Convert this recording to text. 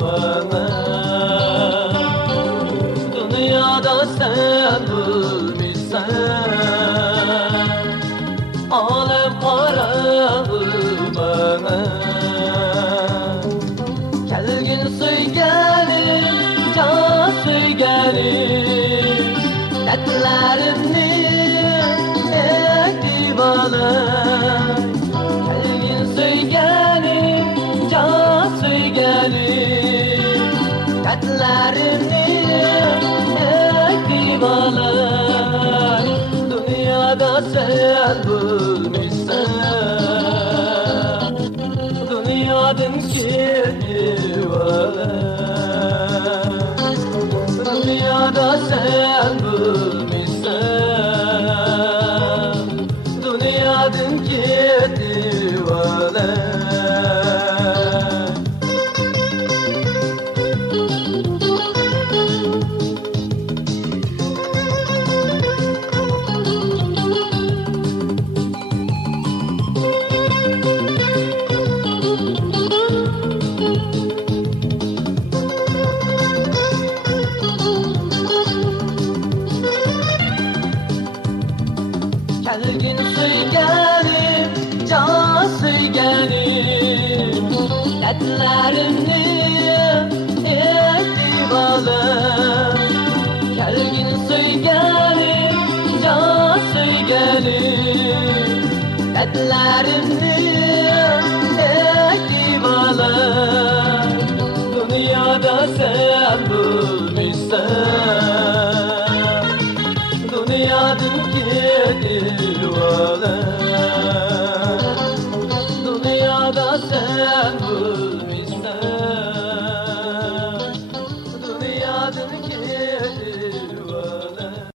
bana. Dünyada sen bilmişsen, alem karalı bana. Kelgin söygenim, can söygenim, dertlerimni etti bana. Kelgin söygenim, can söygenim, dertlerimni etti bana. Dünyada sen bilmişsen, dünyanın kedivana. Dünyada sen bilmişsen, dünyanın kedivana. Kelgin söygenim, can söygenim, dertlerimni etti bana. Kelgin söygenim, can söygenim, dertlerimni etti bana. Dünyada sen